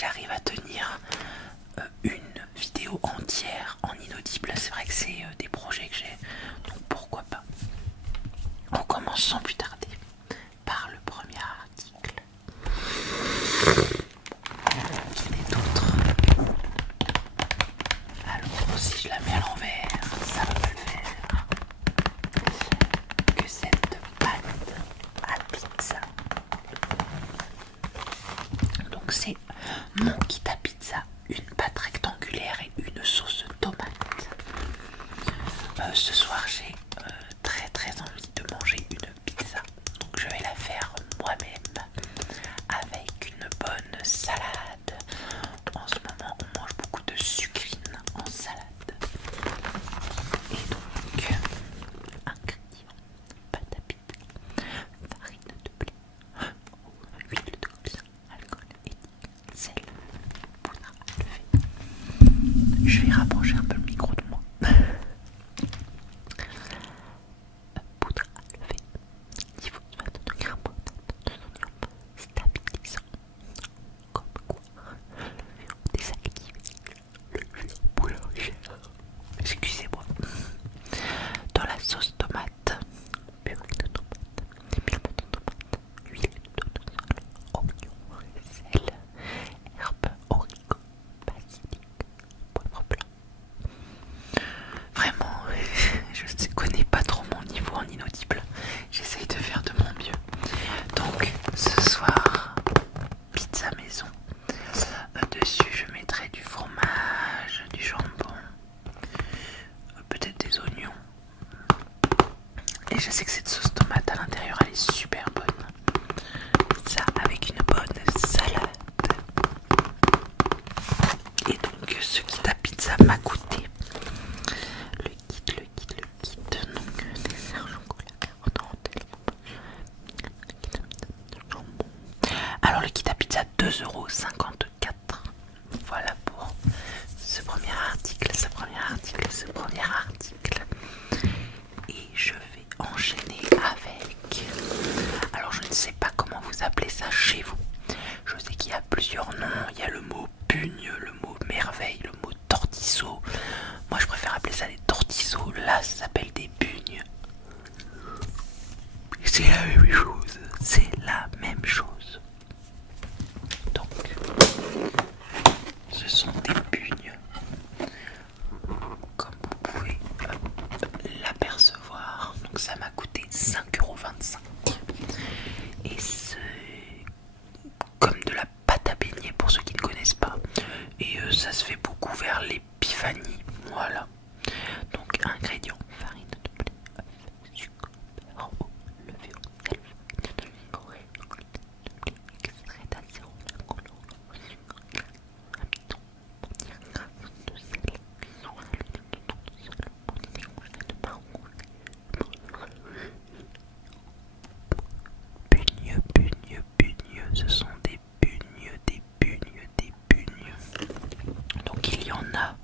j'arrive à tenir une vidéo entière en inaudible. C'est vrai que c'est des projets que j'ai, donc pourquoi pas. On commence sans plus tarder par le premier article. Il y en a d'autres. Alors si je la mets à l'envers, ça va pas le faire. Que cette pâte à pizza. Donc c'est mon kit à pizza, une pâte rectangulaire et une sauce tomate. Ce soir j'ai très envie de manger une pizza, donc je vais la faire moi-même avec une bonne salade. En ce moment on mange beaucoup de sucrine en salade. Et donc ingrédients: pâte à pizza, farine de blé, huile de colza, alcool éthylique, sel, poudre à lever. Je vais rapprocher un peu le micro de moi. Poudre à lever, niveau 22 grammes de sodium stabilisant, comme quoi le vion désactivé, le jus boulanger. Excusez-moi. Dans la sauce tomate, purée de tomate, épilement de tomate, huile de tournesol, oignon, sel, herbes, origot, basilic, poivre blanc. Vraiment, je ne connais pas trop mon niveau en inaudible. J'essaye de faire de mon mieux. Donc, ce soir, pizza maison. Dessus, je mettrai du fromage, du jambon, peut-être des oignons. Et je sais que cette sauce tomate à l'intérieur, elle est super bonne. Ça, avec une bonne salade. Et donc, ce kit à pizza m'a coûté le kit, donc dessert, chocolat, carotte, dentelle, jambon. Alors le kit à pizza 2,54 €. Voilà pour ce premier article. Et je vais enchaîner avec... Alors je ne sais pas comment vous appelez ça chez vous. Je sais qu'il y a plusieurs noms. Il y a le mot pugne, le mot merveille, le mot tortisseau. Moi je préfère appeler ça des tortisseaux. Là ça s'appelle des pugnes. C'est la même chose. C'est la même chose. Donc ce sont des pugnes, comme vous pouvez l'apercevoir. Donc ça m'a coûté 5,25 €. Et c'est comme de la pâte à beignet pour ceux qui ne connaissent pas. Et ça se fait beaucoup vers l'épiphanie. Voilà. Donc ingrédients: farine de blé, œuf, sucre, beurre, eau, levure, sel, de l'huile, de blé, extrait d'acéron, colorant, sucre, amidon, mentir, grasse, de sel, cuisson, l'huile de tournesol, pour des décongelés de pain rouge. Pugnes, ce sont des pugnes. Donc il y en a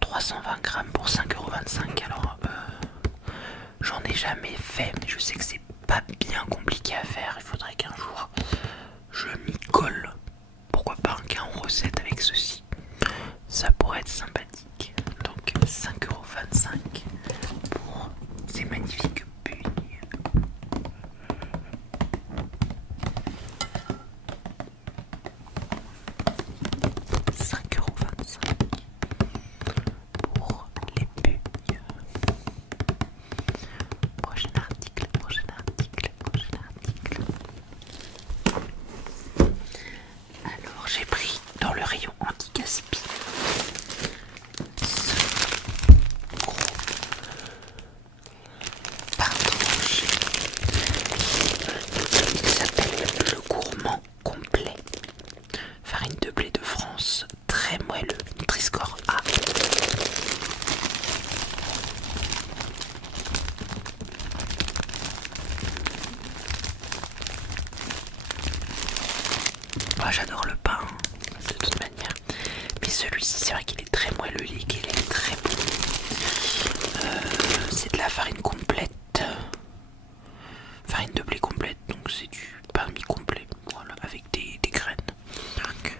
320 grammes pour 5,25 €. Alors j'en ai jamais fait, mais je sais que c'est pas bien compliqué à faire. Il faudrait qu'un jour je m'y colle. Pourquoi pas un gain en recette avec ceci. Ça pourrait être sympathique. Donc 5,25 € pour ces magnifiques pugnes. Pour les pugnes. Prochain article. Alors j'ai pris dans le rayon anti-gaspi ce gros partouche. Il s'appelle le gourmand complet. Farine de blé de France, très moelleux, Nutri-Score A. Moi j'adore le pain de toute manière, mais celui-ci c'est vrai qu'il est très moelleux et qu'il est très bon. C'est de la farine complète, farine de blé complète, donc c'est du pain mi-complet, voilà, avec des graines. Donc,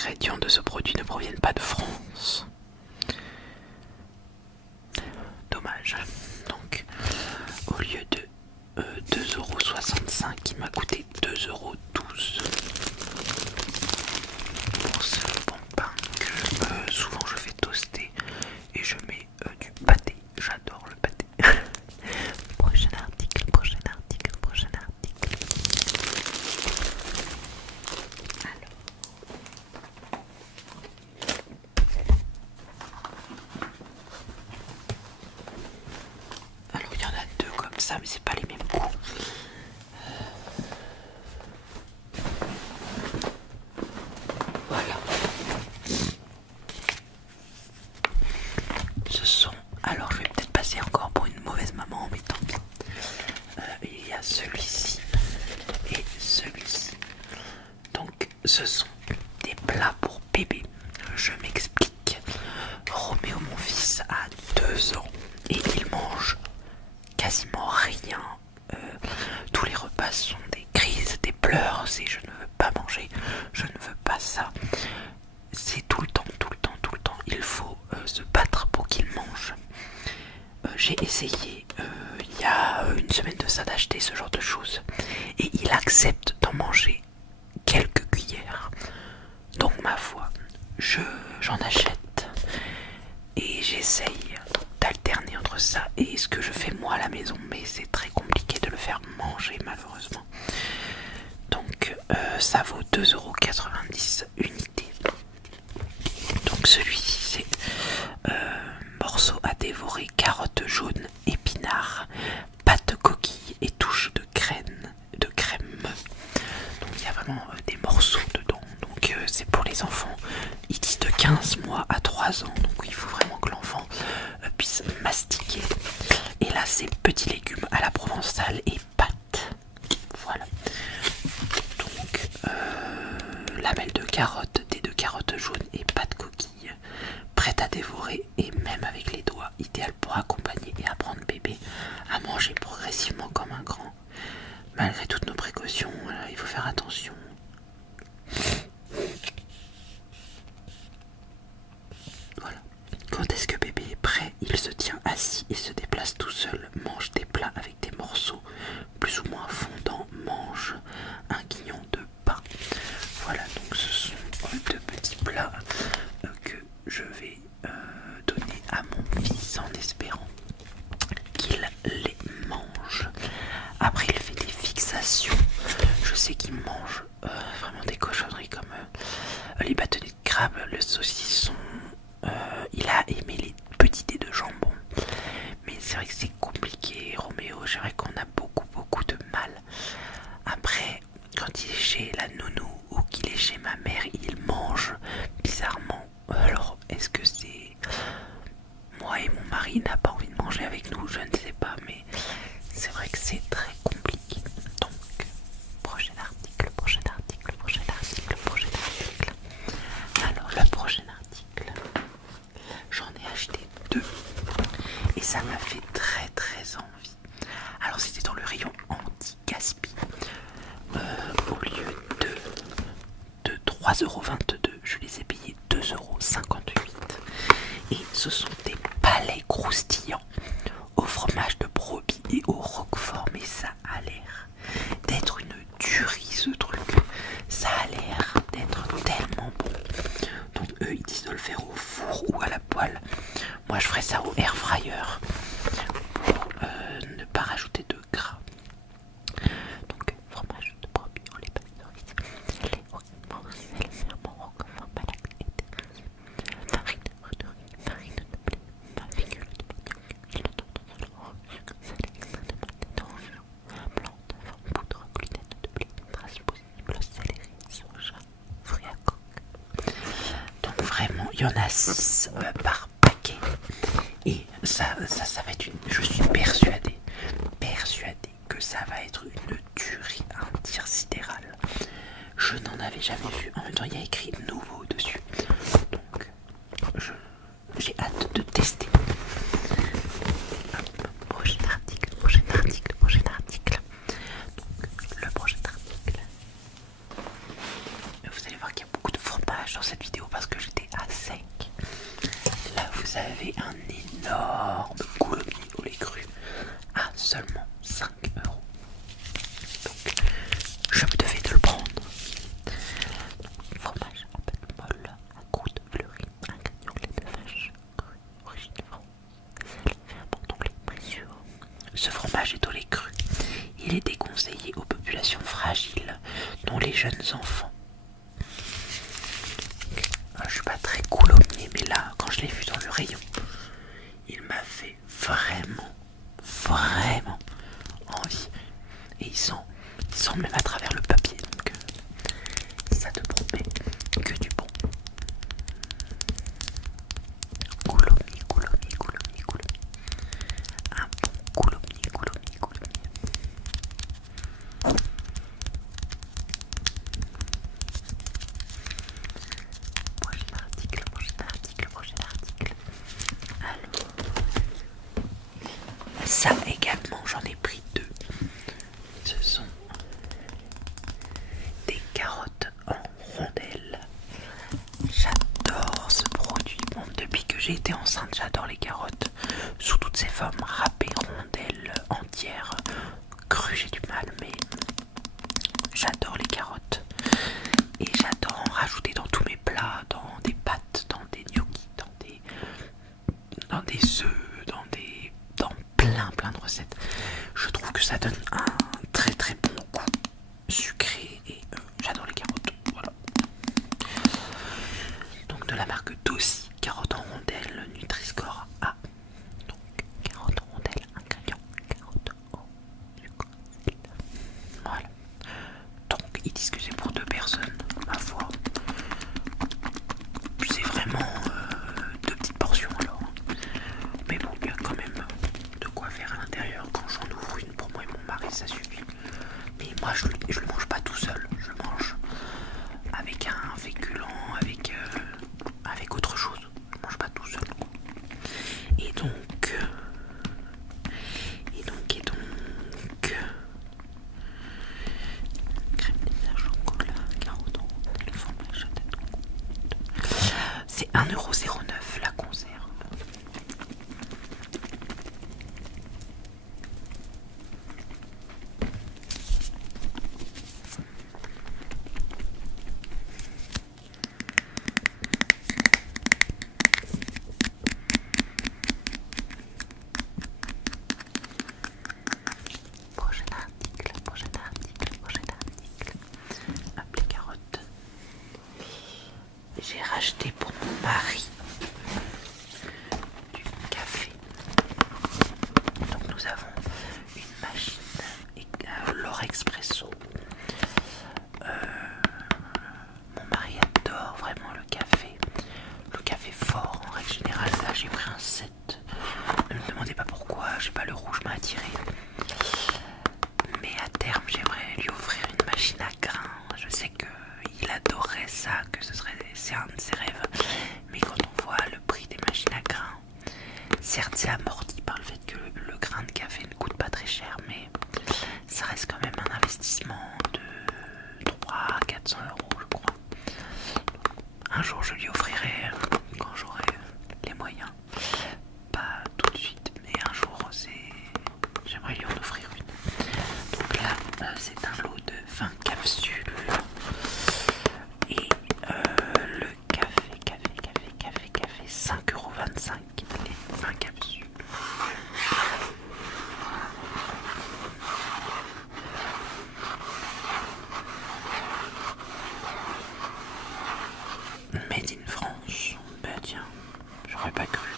ingrédients de ce produit ne proviennent pas de France. Dommage. Donc, au lieu de 2,65 €, il m'a coûté 2,12 € pour ce bon pain que souvent je fais toaster et je mets du pâté. J'adore le pâté. Prochain article, prochain article, prochain article. Alors il y en a deux comme ça, mais c'est pas les mêmes goûts. Voilà. Ce sont... Alors je vais peut-être passer encore pour une mauvaise maman, mais tant pis. Il y a celui-ci et celui-ci. Donc ce sont des plats pour bébé. Je m'explique. Roméo, mon fils, a 2 ans et il mange quasiment rien. Tous les repas sont des crises, des pleurs. C'est je ne veux pas manger, je ne veux pas ça. C'est tout le temps, tout le temps, tout le temps. Il faut se battre pour qu'il mange. J'ai essayé il y a une semaine de ça d'acheter ce genre de choses et il accepte d'en manger quelques cuillères. Donc ma foi, j'en achète et j'essaye d'alterner entre ça et ce que je fais moi à la maison, mais c'est très compliqué de le faire manger malheureusement. Donc ça vaut 2,90 € unité. Donc celui-ci c'est morceau à dévorer, carottes jaunes, épinards, pâte coquille et touche de crème. Donc il y a vraiment des morceaux dedans. Donc c'est pour les enfants. Ils disent de 15 mois à 3 ans. Donc il faut vraiment que l'enfant puisse mastiquer. Et là c'est petits légumes à la provençale et pâtes. Voilà. Donc lamelles de carottes, dés de carottes jaunes et pâte coquille. Prête à dévorer et même avec les doigts, idéal pour accompagner et apprendre bébé à manger progressivement comme un grand. Malgré toutes nos précautions, il faut faire attention. Voilà. Quand est-ce que bébé est prêt, il se tient assis et se déplace tout seul, mange des plats avec des morceaux plus ou moins fondants, mange un guignon de pain. Voilà, donc ce sont deux petits plats que je vais donner à mon fils en espérant qu'il les mange. Après il fait des fixations. Je sais qu'il mange vraiment des cochonneries comme les bâtonnets de crabe, le saucisson. Il a aimé les petits dés de jambon. Mais c'est vrai que c'est compliqué, Roméo. C'est vrai qu'on a beaucoup de mal. Après, quand il est chez la nounou ou qu'il est chez ma mère, il mange bizarrement. Alors, est-ce que c'est moi et mon mari n'a pas envie de manger avec nous? Je ne sais pas, mais c'est vrai que c'est très compliqué. Donc, prochain article, prochain article, prochain article, prochain article. Alors, le prochain article, j'en ai acheté 2 et ça m'a fait très envie. Alors, c'était dans le rayon anti-gaspi. Au lieu de 3,22 €, je les ai payés 2,58 €. Et ce sont des palais croustillants au fromage de brebis et au roquefort. Mais ça a l'air d'être une tuerie ce truc. Ça a l'air d'être tellement bon. Donc eux ils disent de le faire au four ou à la poêle. Moi je ferais ça au air fryer pour ne pas rajouter de gras. Donc fromage de brebis, on les pasteurise, lait, sel, ferment, roquefort, malade, farine de riz, farine de blé, fécule de manioc, huile de tournesol, sucre salé, extrait de pâte d'orange, blanc d'œuf en poudre, gluten de blé, transposible, céleri, soja, fruits à coque. Donc vraiment, il y en a 6 par paquet. Et ça va être une... Je suis persuadée que ça va être une tuerie intersidérale. Je n'en avais jamais vu. En même temps, il y a écrit nouveau dessus. Donc, j'ai hâte de tester. Hop, prochain article, prochain article, prochain article. Donc, le prochain article. Vous allez voir qu'il y a beaucoup de fromage dans cette un énorme coulommiers au lait cru à seulement 5 euros. Donc, je me devais de le prendre. Fromage à pâte molle, à croûte fleurie, ingrédients lait de vache, cru, origine de France, sel, ferment lait précieux. Ce fromage est au lait cru. Il est déconseillé aux populations fragiles, dont les jeunes enfants. Je suis pas très coulommier, mais là, quand je l'ai vu dans le rayon, il m'a fait vraiment envie. Et il sent même à travers le papier, donc ça te promet que du bon. Coulommiers. Un bon coulommiers. Prochain article. Alors, ça également, j'en ai pris 2. Ce sont des carottes en rondelles. J'adore ce produit. Bon, depuis que j'ai été enceinte, j'adore les carottes sous toutes ses formes, râpées, rondelles, entières, crues, j'ai du mal, mais j'adore les carottes. Et j'adore en rajouter dans tous mes plats, dans des pâtes, dans des gnocchis, dans des œufs, dans plein de recettes. Je trouve que ça donne un très bon goût sucré et j'adore les carottes. Voilà. Donc de la marque Dossi, carottes en rondelles, Nutri-Score A. Donc carottes en rondelles, ingrédients, carottes au sucre. Voilà. Donc ils disent que c'est pour 2 personnes, ma foi. C'est vraiment 2 petites portions alors. Mais bon, il y a quand même de quoi faire à l'intérieur. Quand j'en ouvre une pour moi et mon mari, ça suffit. Mais moi, je le mange pas tout seul. Je le mange avec un féculent, avec autre chose. Je le mange pas tout seul. Et donc... crème dessert chocolat, carottes rondes, le fromage à tête ronde. C'est 1,09€ la conserve. Prochain article. Hop, les carottes. J'ai racheté pour mon mari du café. Donc nous avons une machine L'Or Expresso. Mon mari adore vraiment le café. Le café fort en règle générale. Là j'ai pris un 7. Ne me demandez pas pourquoi, j'ai pas le rouge m'a attiré. Mais à terme j'aimerais lui offrir une machine à grains. Je sais qu'il adorerait ça, c'est un de ses rêves. Mais quand on voit le prix des machines à grains, certes c'est amorti par le fait que le grain de café ne coûte pas très cher, mais ça reste quand même un investissement de 300 à 400 euros je crois. Un jour je lui offrirai quand j'aurai les moyens. Pas tout de suite, mais un jour j'aimerais lui en offrir une. Donc là c'est un lot de 20 capsules. Et le café 5,25€ les 20 capsules. Made in France. Ben tiens, j'aurais pas cru.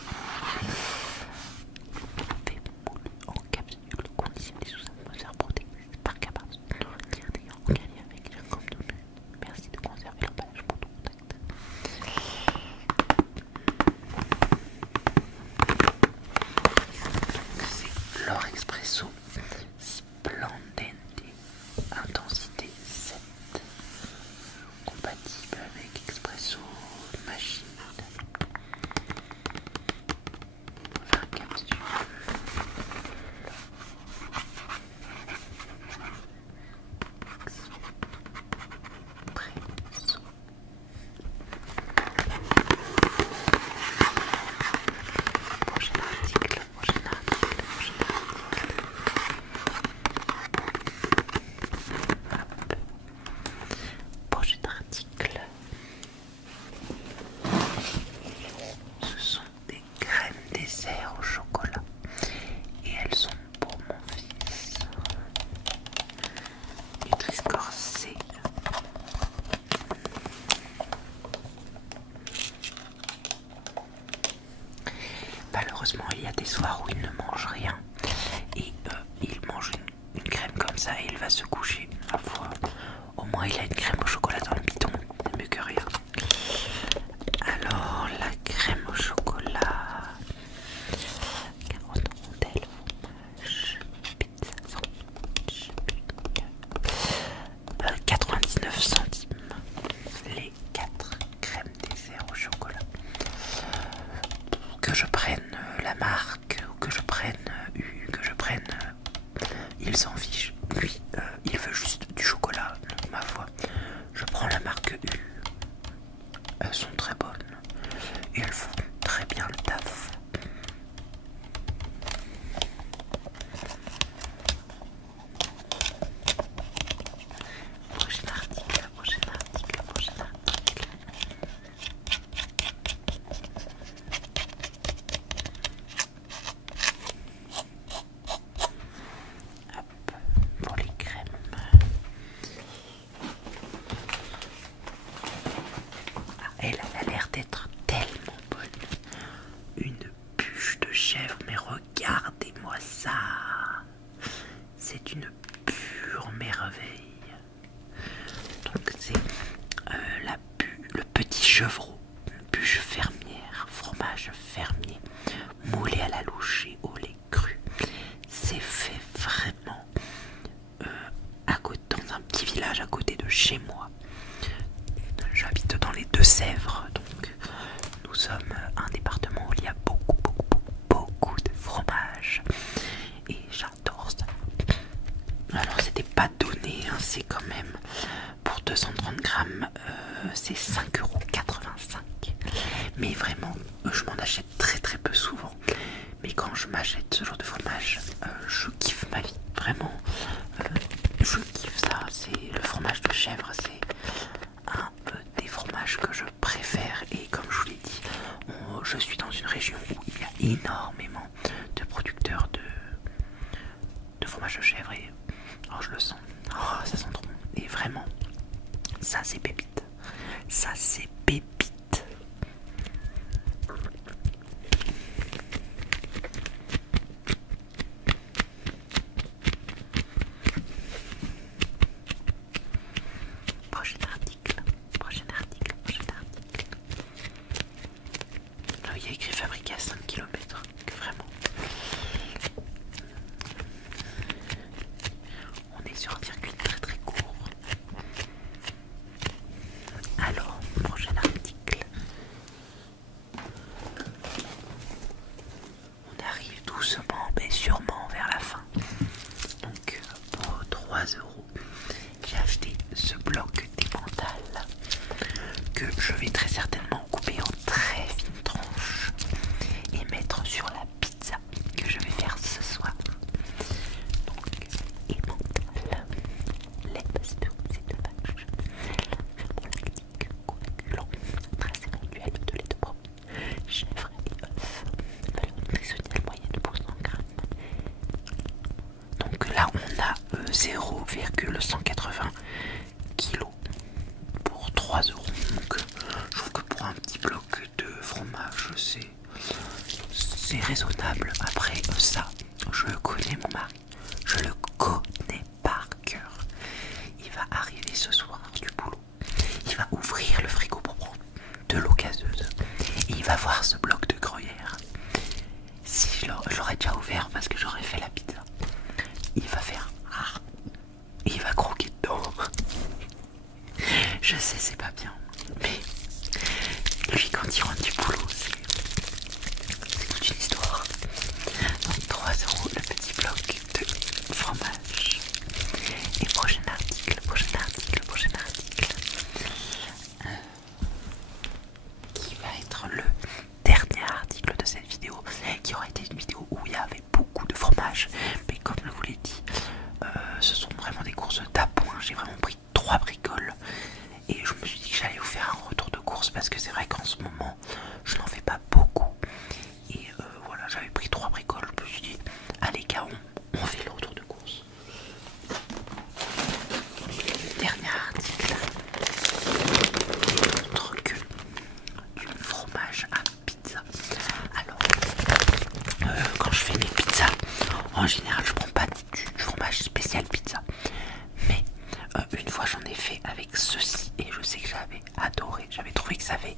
Fait moule en capsule conditionnée sous atmosphère protectrice par carbone en gagné avec un comme donné. Merci de conserver l'emballage pour tout contact. C'est L'Or Expresso Splendente intensité 7, compatible avec Expresso, machine ça et il va se coucher. Ma foi, au moins il a une crème au chocolat dans le bidon, c'est mieux que rien. Alors la crème au chocolat, 40 rondelles, fromage, pizza sandwich, 99 centimes. Les 4 crèmes dessert au chocolat. Que je prenne la marque ou que je prenne il s'en fiche. Lui, il veut juste du chocolat. Ma foi, je prends la marque U. Elles sont très bonnes. Elles font très bien le taf. Prochain article. Hop, pour les crèmes. Ah, elle a l'air d'être tellement bonne. Une bûche de chèvre, mais regardez-moi ça. C'est une pure merveille. Donc c'est le petit chevreau, bûche fermière, fromage fermier, moulé à la louche et au lait cru. C'est fait vraiment dans un petit village à côté de chez moi. J'habite dans les Deux-Sèvres, donc nous sommes un département où il y a beaucoup de fromage et j'adore ça. Alors c'était pas donné, hein, c'est quand même pour 230 grammes, c'est 5,85 €. Mais vraiment, je m'en achète très peu souvent. Mais quand je m'achète ce genre de fromage, je kiffe ma vie. Vraiment, je kiffe ça. C'est le fromage de chèvre, c'est un des fromages que je préfère. Et comme je vous l'ai dit, je suis dans une région où il y a énormément de producteurs de fromage de chèvre. Et je le sens. Oh, ça sent trop bon. Et vraiment, ça c'est pépite. Ça c'est pépite. Prochain article. Là, il y a écrit fabriqué à 5 km. Que vraiment. On est sur un circuit très court. Alors, prochain article. On arrive doucement mais sûrement vers la fin. Donc pour 3 €, j'ai acheté ce bloc d'émental que je vais très certainement couper en très fines tranches et mettre sur la pizza que je vais faire ce soir. Donc emmental, lait pasteurisé de vache, lactique, coagulant, très éventuel de lait de brebis, chèvre et œuf, valeur nutritionnelle moyenne pour 100 grammes. Donc là on a 0,180 kg pour 3 €. Donc je trouve que pour un petit bloc de fromage c'est raisonnable. Après ça, je connais mon mari, je le connais par cœur. Il va arriver ce soir du boulot, il va ouvrir le frigo pour prendre de l'eau gazeuse et il va voir ce bloc de gruyère. Si je l'aurais déjà ouvert parce que j'aurais fait la pizza, il va faire et il va croquer dedans. Je sais, c'est pas bien, mais lui quand il rentre du boulot, c'est toute une histoire. Donc 3 € le petit bloc de fromage. Et prochain article. Qui va être le dernier article de cette vidéo, qui aurait été une vidéo où il y avait beaucoup de fromage. Mais comme je vous l'ai dit, ce sont vraiment des courses d'appoint. J'ai vraiment pris 3 bricoles et je me suis dit que j'allais trouvais que ça avait